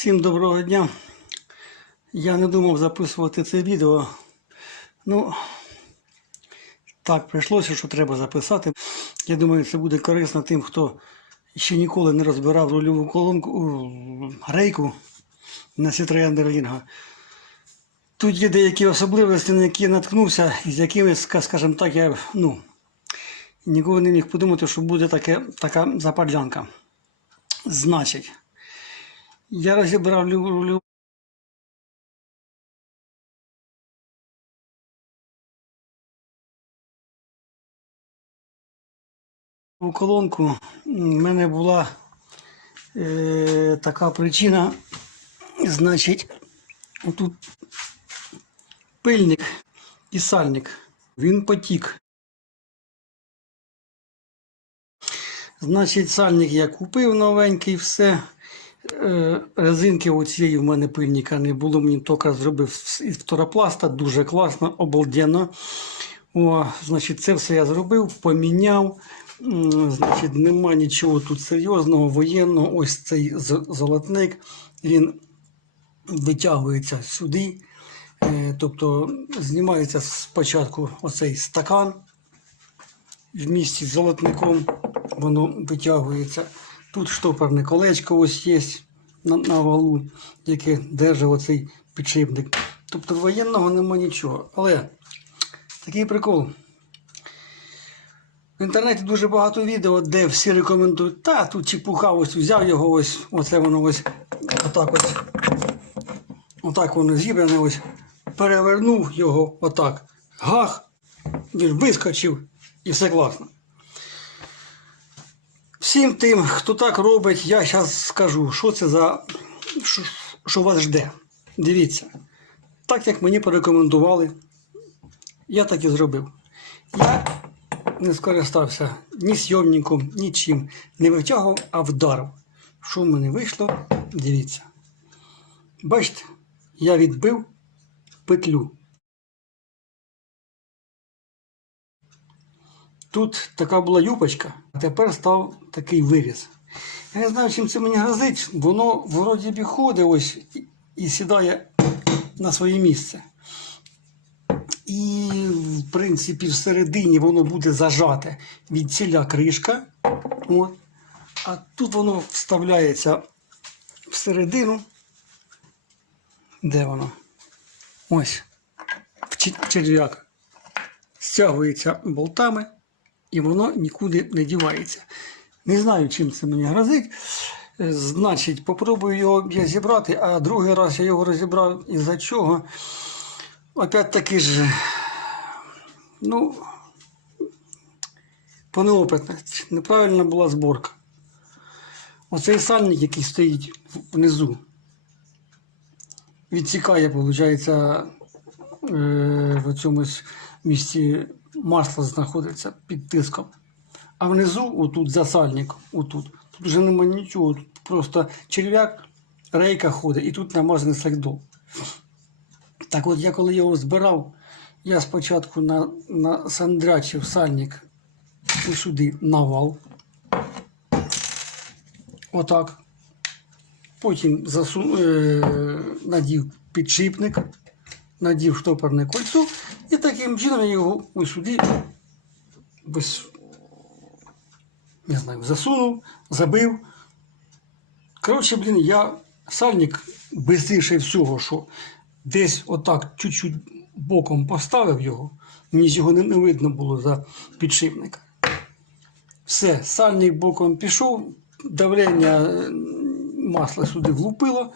Всім доброго дня. Я не думав записувати це відео. Ну, так прийшлося, що треба записати. Я думаю, це буде корисно тим, хто ще ніколи не розбирав рульову колонку, рейку на Citroen Berlingo. Тут є деякі особливості, на які я наткнувся, з якими, скажімо так, я ну, ніколи не міг подумати, що буде таке, така западлянка. Значить, я розібрав лю- рульову колонку. У мене була е, така причина. Значить, тут пильник і сальник. Він потік. Значить, сальник я купив новенький, все. Е, Резинки оцієї в мене пильника не було. Мені тільки зробив із фторопласта, дуже класно, обалденно. О, значить, це все я зробив, поміняв. Значить, нема нічого тут серйозного, воєнного. Ось цей золотник, він витягується сюди. Е, Тобто знімається спочатку оцей стакан в місці з золотником, воно витягується. Тут штопорне колечко ось є на, на валу, яке держить оцей підшипник. Тобто воєнного нема нічого. Але такий прикол. В інтернеті дуже багато відео, де всі рекомендують, та тут чепуха, ось взяв його, ось, оце воно ось отак ось. Отак воно зібране, ось перевернув його отак. Гах, він вискочив і все класно. Всім тим, хто так робить, я зараз скажу, що це за що, вас жде. Дивіться, так як мені порекомендували, я так і зробив. Я не скористався ні сйомником, нічим. Не витягував, а вдарив. Що в мене вийшло? Дивіться. Бачите, я відбив петлю. Тут така була юпочка, а тепер став такий виріз. Я не знаю, чим це мені грозить. Воно вроді б ходить ось і, сідає на своє місце. І, в принципі, всередині воно буде зажате від ціля кришка. От. А тут воно вставляється всередину. Де воно? Ось. В черв'як. Стягується болтами, і воно нікуди не дівається. Не знаю, чим це мені грозить. Е, Значить, попробую його я зібрати, а другий раз я його розібрав із-за чого. Опять таки ж, ну, по неопитності. Неправильна була зборка. Оцей сальник, який стоїть внизу, відсікає, виходить, е, в цьому місці масло знаходиться під тиском. А внизу, отут за сальником, отут, тут вже немає нічого, тут просто черв'як, рейка ходить, і тут намазаний сагдол. Так от я коли його збирав, я спочатку на, на сандрячив сальник сюди на вал. Отак. Потім засу, е, надів підшипник, надів штопорне кольцо і таким чином я його сюди ось, не знаю, засунув, забив. Коротше, блін, я сальник бистріше всього, що десь отак чуть-чуть боком поставив його, мені ж його не, не видно було за підшипника. Все, сальник боком пішов, давлення е, масла сюди влупило,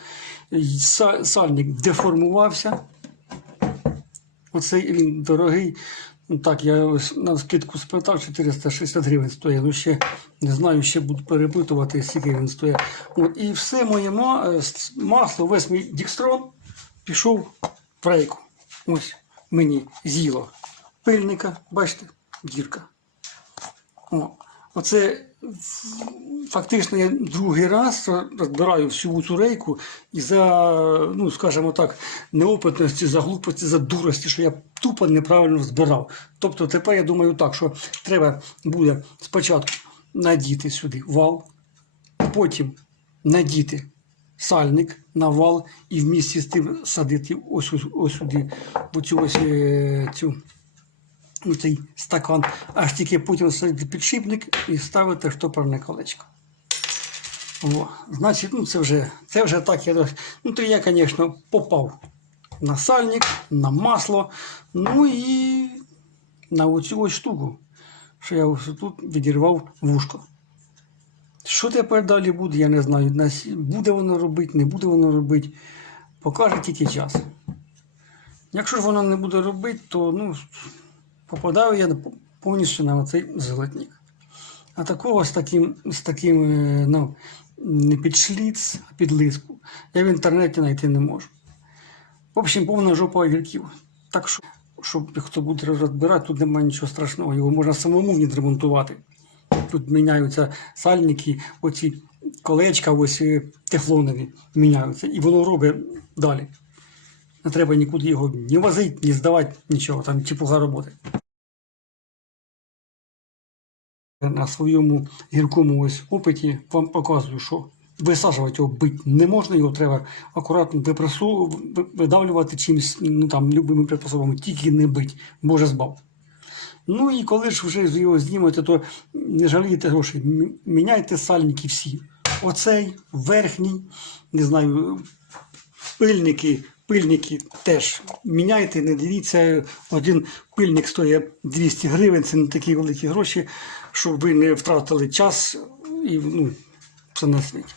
сальник деформувався. Оцей він дорогий. Ну так, я на скидку спитав, 460 гривень стоїть. Ну ще не знаю, ще буду перепитувати, скільки він стоїть. От, і все моє е, масло, весь мій дікстрон пішов в рейку. Ось мені з'їло пильника, бачите, дірка. О, оце фактично я другий раз розбираю всю цю рейку і за, ну скажімо так, неопитності, за глупості, за дурості, що я тупо неправильно збирав. Тобто тепер я думаю так, що треба буде спочатку надіти сюди вал, потім надіти сальник на вал і в місті з тим садити ось, ось, сюди, ось е, цю, цей стакан, аж тільки потім садити підшипник і ставити штопорне колечко. О, значить, ну це вже, це вже так. Я, ну, то я, звісно, попав на сальник, на масло, ну і на оцю ось штуку, що я ось тут відірвав вушко. Що тепер далі буде, я не знаю. Буде воно робити, не буде воно робити. Покаже тільки час. Якщо ж воно не буде робити, то ну, попадаю я повністю на цей золотник. А такого з таким, з таким е, ну, не під шліц, а під лиску. Я в інтернеті знайти не можу. В общем, повна жопа огірків. Так що, щоб хто буде розбирати, тут немає нічого страшного. Його можна самому відремонтувати. Тут міняються сальники, оці колечка, ось е, тефлонові міняються. І воно робить далі. Не треба нікуди його ні возити, ні здавати, нічого, там чепуга роботи. На своєму гіркому ось опиті вам показую, що висаджувати його бити не можна, його треба акуратно випресу, видавлювати чимось, ну там, любими приспособами, тільки не бить, Боже збав. Ну і коли ж вже його знімете, то не жалійте грошей, міняйте сальники всі. Оцей верхній, не знаю, пильники, пильники теж міняйте, не дивіться. Один пильник стоїть 200 гривень, це не такі великі гроші, щоб ви не втратили час і ну, все на світі.